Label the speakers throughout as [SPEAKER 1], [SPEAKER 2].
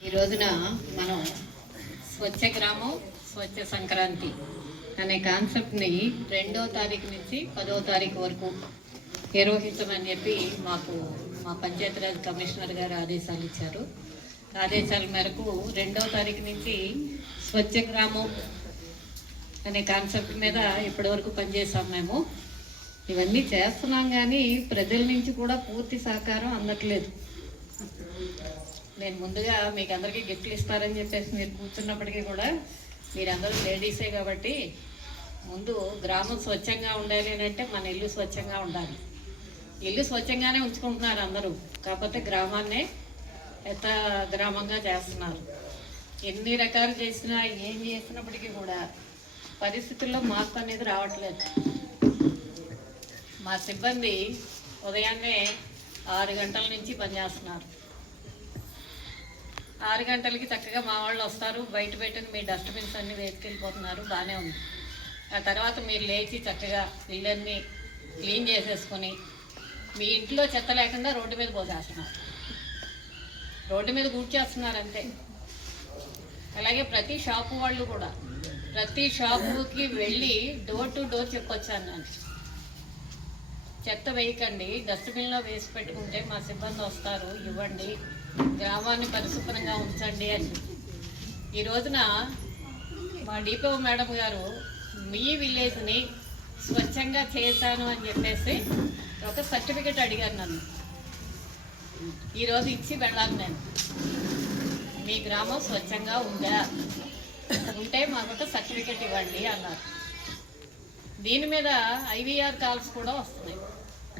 [SPEAKER 1] ఈ రోజున మనం స్వచ్ఛ గ్రామం స్వచ్ఛ సంక్రాంతి అనే కాన్సెప్ట్ని రెండో తారీఖు నుంచి పదో తారీఖు వరకు నిర్వహించమని చెప్పి మాకు మా పంచాయతీరాజ్ కమిషనర్ గారు ఆదేశాలు ఇచ్చారు. ఆదేశాల మేరకు రెండో తారీఖు నుంచి స్వచ్ఛ గ్రామం అనే కాన్సెప్ట్ మీద ఇప్పటివరకు పనిచేసాం మేము. ఇవన్నీ చేస్తున్నాం కానీ ప్రజల నుంచి కూడా పూర్తి సహకారం అందట్లేదు. నేను ముందుగా మీకు అందరికీ గిఫ్ట్లు ఇస్తారని చెప్పేసి మీరు కూర్చున్నప్పటికీ కూడా మీరందరూ లేడీసే కాబట్టి ముందు గ్రామం స్వచ్ఛంగా ఉండాలి అని అంటే మన ఇల్లు స్వచ్ఛంగా ఉండాలి. ఇల్లు స్వచ్ఛంగానే ఉంచుకుంటున్నారు అందరూ. కాకపోతే గ్రామాన్నే ఎంత గ్రామంగా చేస్తున్నారు. ఎన్ని రకాలు చేసినా ఏం చేసినప్పటికీ కూడా పరిస్థితుల్లో మార్పు అనేది రావట్లేదు. మా సిబ్బంది ఉదయాన్నే ఆరు గంటల నుంచి పనిచేస్తున్నారు. ఆరు గంటలకి చక్కగా మా వాళ్ళు వస్తారు. బయట పెట్టిన మీ డస్ట్బిన్స్ అన్నీ వేసుకెళ్ళిపోతున్నారు. బాగానే ఉంది. ఆ తర్వాత మీరు లేచి చక్కగా ఇళ్ళన్నీ క్లీన్ చేసేసుకొని మీ ఇంట్లో చెత్త లేకుండా రోడ్డు మీద పోసేస్తున్నారు. రోడ్డు మీద కూర్చేస్తున్నారు అంతే. అలాగే ప్రతి షాపు వాళ్ళు కూడా ప్రతి షాపుకి వెళ్ళి డోర్ టు డోర్ చెప్పొచ్చాను నేను చెత్త వేయకండి డస్ట్బిన్లో వేసి పెట్టుకుంటే మా సిబ్బంది వస్తారు ఇవ్వండి గ్రామాన్ని పరిశుభ్రంగా ఉంచండి అని. ఈ రోజున మా డిపో మేడం గారు మీ విలేజ్ని స్వచ్ఛంగా చేశాను అని చెప్పేసి ఒక సర్టిఫికెట్ అడిగారు నన్ను. ఈరోజు ఇచ్చి వెళ్ళాలి నేను. మీ గ్రామం స్వచ్ఛంగా ఉందా? ఉంటే మాకు ఒక సర్టిఫికెట్ ఇవ్వండి అన్నారు. దీని మీద ఐవీఆర్ కాల్స్ కూడా వస్తున్నాయి.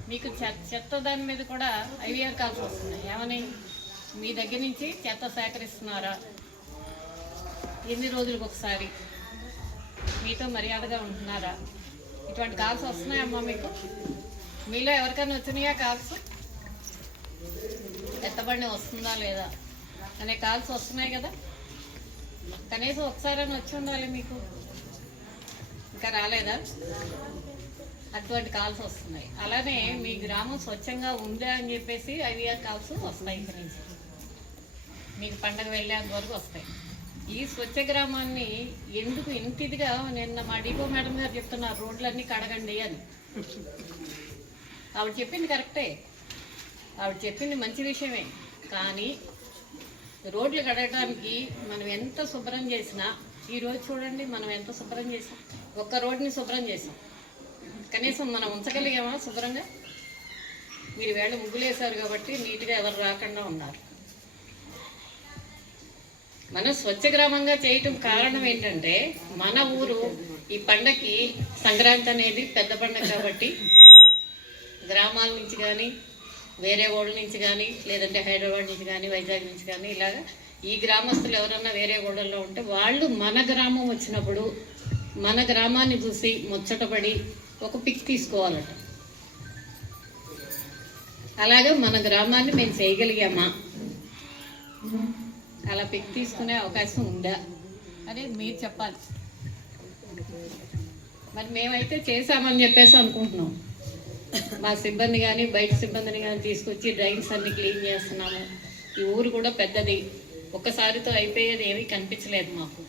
[SPEAKER 1] మీకు చెత్త దాని మీద కూడా ఐవీఆర్ కాల్స్ వస్తున్నాయి. ఏమని? మీ దగ్గర నుంచి చెత్త సేకరిస్తున్నారా? ఎన్ని రోజులకు ఒకసారి? మీతో మర్యాదగా ఉంటున్నారా? ఇటువంటి కాల్స్ వస్తున్నాయమ్మా మీకు? మీలో ఎవరికైనా వచ్చినాయా కాల్స్? ఎత్తబడిన వస్తుందా లేదా? అనే కాల్స్ వస్తున్నాయి కదా. కనీసం ఒకసారైనా వచ్చి ఉండాలి మీకు. ఇంకా రాలేదా? అటువంటి కాల్స్ వస్తున్నాయి. అలానే మీ గ్రామం స్వచ్ఛంగా ఉందా అని చెప్పేసి ఐవీఆర్ కాల్స్ వస్తాయి ఫ్రెండ్స్ మీకు పండగ వెళ్ళేంత వరకు వస్తాయి. ఈ స్వచ్ఛ గ్రామాన్ని ఎందుకు ఇంత ఇదిగా నిన్న మా డిపో మేడం గారు చెప్తున్నారు రోడ్లన్నీ కడగండి అని. ఆవిడ చెప్పింది కరెక్టే. ఆవిడ చెప్పింది మంచి విషయమే. కానీ రోడ్లు కడగడానికి మనం ఎంత శుభ్రం చేసినా ఈ రోజు చూడండి మనం ఎంత శుభ్రం చేసాం ఒక్క రోడ్ని శుభ్రం చేసాం కనీసం మనం ఉంచగలిగామా శుభ్రంగా? మీరు వేళ ముగ్గులేశారు కాబట్టి నీట్గా ఎవరు రాకుండా ఉన్నారు. మనం స్వచ్ఛ గ్రామంగా చేయటం కారణం ఏంటంటే మన ఊరు ఈ పండగకి సంక్రాంతి అనేది పెద్ద పండగ కాబట్టి గ్రామాల నుంచి కానీ వేరే ఊళ్ళ నుంచి కానీ లేదంటే హైదరాబాద్ నుంచి కానీ వైజాగ్ నుంచి కానీ ఇలాగా ఈ గ్రామస్తులు ఎవరన్నా వేరే ఊళ్ళల్లో ఉంటే వాళ్ళు మన గ్రామం వచ్చినప్పుడు మన గ్రామాన్ని చూసి ముచ్చటపడి ఒక పిక్ తీసుకోవాలట. అలాగే మన గ్రామాన్ని మేము చేయగలిగామా? అలా పిక్ తీసుకునే అవకాశం ఉందా? అనేది మీరు చెప్పాలి. మరి మేమైతే చేశామని చెప్పేసి అనుకుంటున్నాం. మా సిబ్బంది కానీ బయట సిబ్బందిని కానీ తీసుకొచ్చి డ్రైన్స్ అన్ని క్లీన్ చేస్తున్నాము. ఈ ఊరు కూడా పెద్దది. ఒక్కసారితో అయిపోయేది ఏమీ కనిపించలేదు మాకు.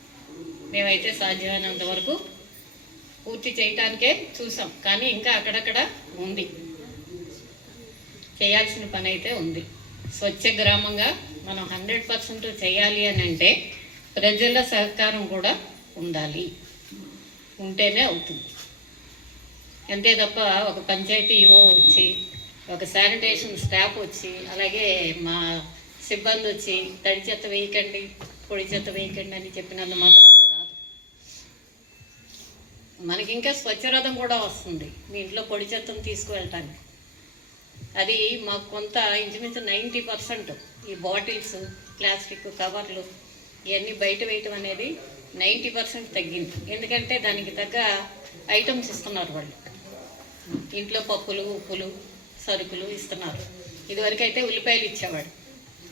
[SPEAKER 1] మేమైతే సాధ్యమైనంత వరకు పూర్తి చేయటానికే చూసాం. కానీ ఇంకా అక్కడక్కడ ఉంది. చేయాల్సిన పని అయితే ఉంది. స్వచ్ఛ గ్రామంగా మనం హండ్రెడ్ పర్సెంట్ చేయాలి అని అంటే ప్రజల సహకారం కూడా ఉండాలి. ఉంటేనే అవుతుంది. అంతే తప్ప ఒక పంచాయతీ ఈవో వచ్చి ఒక శానిటేషన్ స్టాఫ్ వచ్చి అలాగే మా సిబ్బంది వచ్చి తడి చెత్త వేయకండి పొడి చెత్త వేయకండి అని చెప్పినందు మాత్రాన మనకి ఇంకా స్వచ్ఛరథం కూడా వస్తుంది. మీ ఇంట్లో పొడి చెత్తను తీసుకువెళ్ళటానికి. అది మాకు కొంత ఇంచుమించు నైంటీ పర్సెంట్ ఈ బాటిల్స్ ప్లాస్టిక్ కవర్లు ఇవన్నీ బయట వేయటం అనేది నైంటీ పర్సెంట్ తగ్గింది. ఎందుకంటే దానికి తగ్గ ఐటమ్స్ ఇస్తున్నారు వాళ్ళు. ఇంట్లో పప్పులు ఉప్పులు సరుకులు ఇస్తున్నారు. ఇదివరకు అయితే ఉల్లిపాయలు ఇచ్చేవాడు.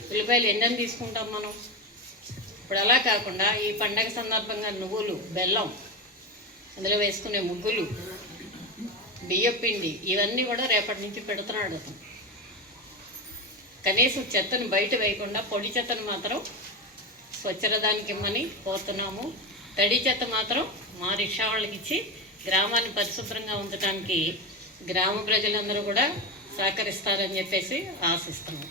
[SPEAKER 1] ఉల్లిపాయలు ఎన్నని తీసుకుంటాం మనం? ఇప్పుడు అలా కాకుండా ఈ పండగ సందర్భంగా నువ్వులు బెల్లం అందులో వేసుకునే ముగ్గులు బియ్యం పిండి ఇవన్నీ కూడా రేపటి నుంచి పెడుతున్నాడు అతను. కనీసం చెత్తను బయట వేయకుండా పొడి చెత్తను మాత్రం స్వచ్ఛరదానికి ఇమ్మని కోరుతున్నాము. తడి చెత్త మాత్రం మా రిక్షా వాళ్ళకి ఇచ్చి గ్రామాన్ని పరిశుభ్రంగా ఉంచడానికి గ్రామ ప్రజలందరూ కూడా సహకరిస్తారని చెప్పేసి ఆశిస్తున్నాం.